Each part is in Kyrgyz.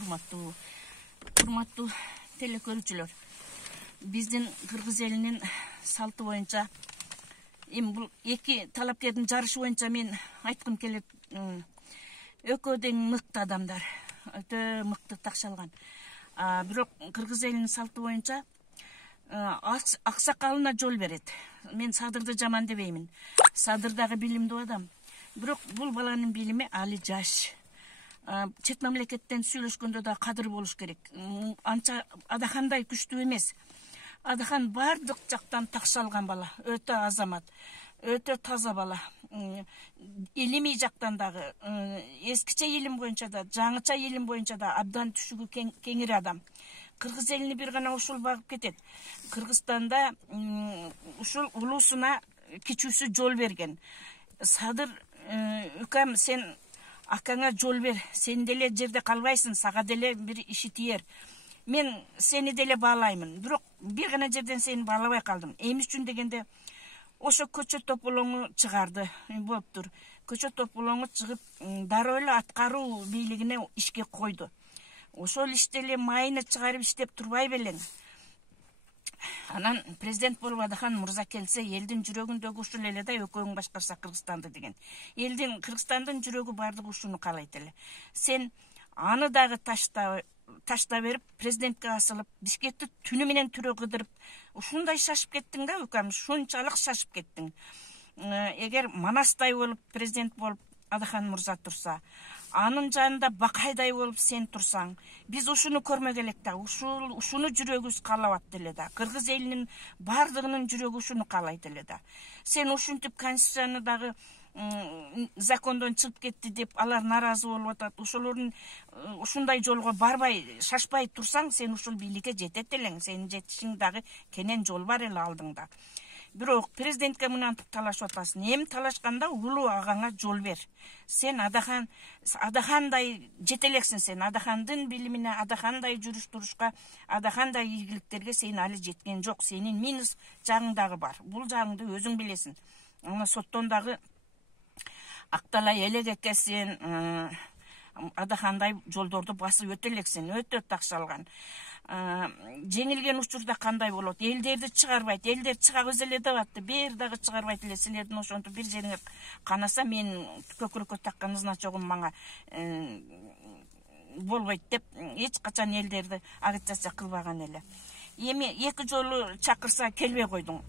урматтуу телекөрүүчүлөр. Биздин Кыргыз элинин салты боюнча бул эки талапкердин жарышы боюнча мен айткым келет. Экөө тең мыкты адамдар, өтө мыкты такшалган. Бирок Кыргыз элинин салты боюнча аксакалына жол берет. Мен Садырды жаман дебеймин. Садыр дагы билимдүү адам. Бирок бул баланын билими али жаш. Чет мамлекеттен сүйлөшкөндө да кадыр болуш керек. Анча Адахандай күчтүү эмес. Адахан бардык жактан такшалган бала, өтө азамат, өтө таза бала. Илимий жактан дагы, эскиче илим боюнча да, жаңыча илим боюнча да абдан түшүгү кеңир адам. Кыргыз элини бир гана ушул багып кетет. Кыргызстанда ушул улуусуна кичүүсү жол берген. Садыр укам, сен акаңа жол бер, сен деле жерде калбайсың, сага деле бир иши тиер. Мен сени деле баалаймын. Бирок бир гана жерден сени баалабай калдым. Эмне үчүн дегенде, ошо көчө тополоңу чыгарды, болуптур. Көчө тополоңу чыгып, дароо эле аткаруу бийлигине ишке койду. Ошол иште эле майыны чыгарып иштеп турбай белең. Анан президент болуп Адахан мырза келсе, элдин жүрөгүндөгү ушул эле да, экөөң башкарса Кыргызстанды деген. Кыргызстандын жүрөгү бардыгы ушуну каалайт эле. Сен аны дагы ташта берип, президентке асылып, Бишкекти түнү менен түрө кыдырып, ушундай шашып кеттиң да, укам, шунчалык шашып кеттиң. Эгер Манастай болуп, президент болуп Адахан мырза турса, анын жанында Бакайдай болуп сен турсаң, биз ушуну көрмөк элек да, ушуну жүрөгүбүз каалабат эле да. Кыргыз элинин бардыгынын жүрөгү ушуну каалайт эле да. Сен ушинтип конституцияны дагы закондон чыгып кетти деп алар наразы болуп атат. Ошолордун ушундай жолго барбай, шашпай турсаң, сен ушул бийликке жетет элең. Сенин жетишиң дагы кенен жол бар эле алдыңда. Бирок президентке мынантип талашып атасың. Эми талашканда улуу агаңа жол бер. Сен Адахандай жетелексиң, сен Адахандын билимине, Адахандай жүрүш турушка, Адахандай ийгиликтерге сен али жеткен жок. Сенин минус жагың дагы бар. Бул жагыңды өзүң билесиң. Аны соттон дагы акталай элек экесин, Адахандай жолдорду басып өтө элексиң, өтө такшалган. Жеңилген учурда кандай болот? Элдерди чыгарбайт, элдер чыгабыз эле деп атты. Бир дагы чыгарбайт эле. Силердин ошонтип бир жериңе канаса, мен көкүрөккө таккан ызначогум мага болбойт деп эч качан элдерди агитация кылбаган эле. Эми эки жолу чакырса келбей койдуң.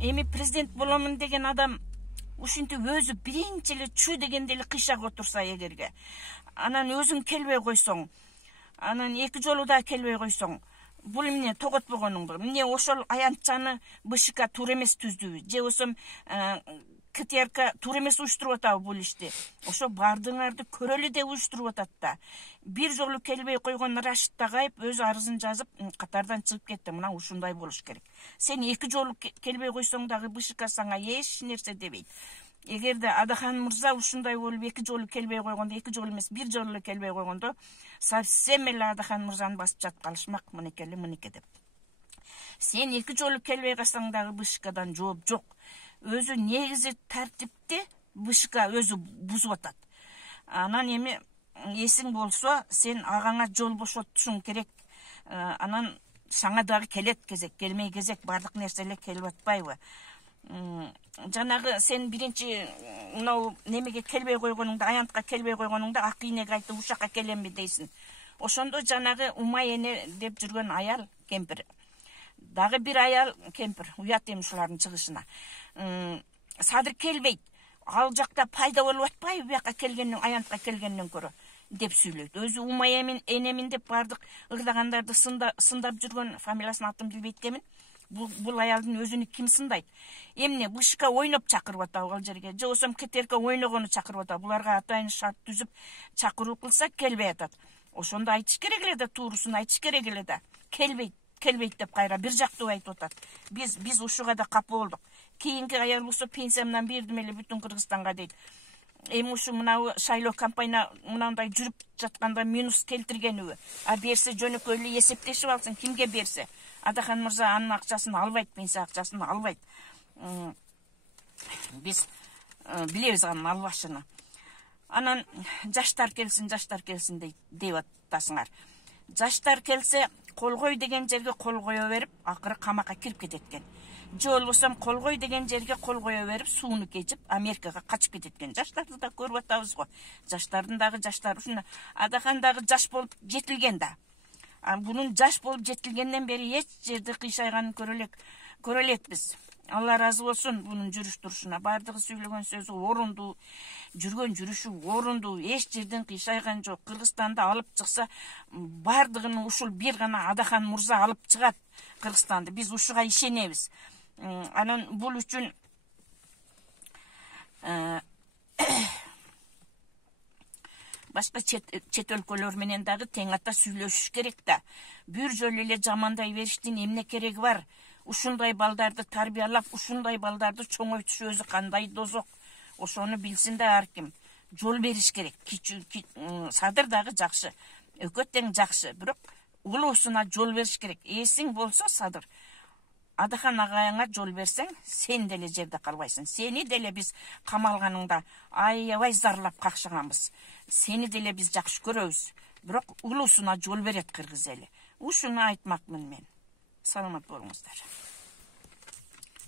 Эми президент боломун деген адам ушинтип өзү биринчи эле чу дегенде эле кыйшак отурса эгерге, анан өзүң келбей койсоң, анан эки жолу да келбей койсоң, бул эмне тоготпогонуңду? Эмне ошол аянтчаны БШК туура эмес түздүбү? Же болсом КТРК туура эмес уюштуруп атабы бул ишти? Ошо бардыңарды көрөлү деп уюштуруп атат да. Бир жолу келбей койгон Рашид Тагайып өз арызын жазып, катардан чыгып кетти. Мына ушундай болуш керек. Сен эки жолу келбей койсоң дагы БШК сага эч нерсе дебейт. Эгерде Адахан мырза ушундай болуп эки жолу келбей койгондо, эки жолу эмес, бир жолу эле келбей койгондо, совсем эле Адахан мырзаны басып жатып калышмак, мынеке деп. Сен эки жолу келбей калсаң дагы БШКдан жооп жок. Өзү негизи тартипти БШК өзү бузуп атат. Анан эми эсиң болсо, сен агаңа жол бошотушуң керек. Анан саңа дагы келет кезек, келмей кезек, бардык нерселер келип атпайбы? Жанагы сен биринчи мынау немеге келбей койгонуңда, аянтка келбей койгонуңда акийнеге айтып ушакка келемби дейсиң. Ошондо жанагы Умай эне деп жүргөн аял кемпир, дагы бир аял кемпир, уят эми ушулардын чыгышына. Садыр келбейт, ал жакта пайда болуп атпайбы бияка келгенден, аянтка келгенден көрө деп сүйлөйт. Өзү Умай энемин деп бардык ырдагандарды сындап жүргөн, фамилиясын атын билбейт экенмин. Бул аялдын өзүнү ким сындайт? Эмне БШК ойноп чакырып атабы ал жерге? Же болсом КТРК ойногону чакырып атабы? Буларга атайын шарт түзүп чакыруу кылса келбей атат. Ошондо айтыш керек эле да, туурусун айтыш керек эле да. Келбейт деп кайра бир жактуу айтып атат. Биз ушуга да капа болдук. Кийинки аял болсо пенсиямдан бердим эле бүтүн Кыргызстанга дейт. Эми ушу мынау шайлоо кампания мынандай жүрүп жатканда минус келтиргенби? Берсе жөнөкөй эле эсептешип алсын, кимге берсе. Адахан мырза анын акчасын албайт, пенсия акчасын албайт. Биз билебиз анын албашын. Анан жаштар келсин деп атасыңар. Жаштар келсе, кол кой деген жерге кол кое берип, акыры камакка кирип кетет экен. Же болбосо кол кой деген жерге кол кое берип, сууну кечип, Америкага качып кетет экен. Жаштарды да көрүп атабыз го. Жаштардын дагы жаштары ушунда Адахан дагы жаш болуп жетилген да. Bunun жаш болуп жетилгенден бери эч жерде кыйшайганын көрө элекпиз. Алла разы болсун bunun жүрүш турушуна. Бардыгы сүйлөгөн сөзү орундуу, жүргөн жүрүшү орундуу, эч жерден кыйшайган жок. Кыргызстанды алып чыкса, бардыгын ушул бир гана Адахан мырза алып чыгат Кыргызстанды. Биз ушуга ишенебиз. Анан бул үчүн башка чет өлкөлөр менен дагы тең ата сүйлөшүш керек да. Бир жолу эле жамандай бериштин эмне кереги бар? Ушундай балдарды тарбиялап, ушундай балдарды чоңойтуш өзү кандай дозок. Ошону билсин да ар ким. Жол бериш керек. Садыр дагы жакшы, өкөт тең жакшы, бирок улуусуна жол бериш керек. Эсиң болсо Садыр, Адахан агайыңа жол берсең, сен деле жерде калбайсың. Сени деле биз камалганыңда аябай зарлап какшыганбыз. Сени деле биз жакшы көрөбүз. Бирок улуусуна жол берет кыргыз эли. Ушуну айтмакмын мен. Саламат болуңуздар.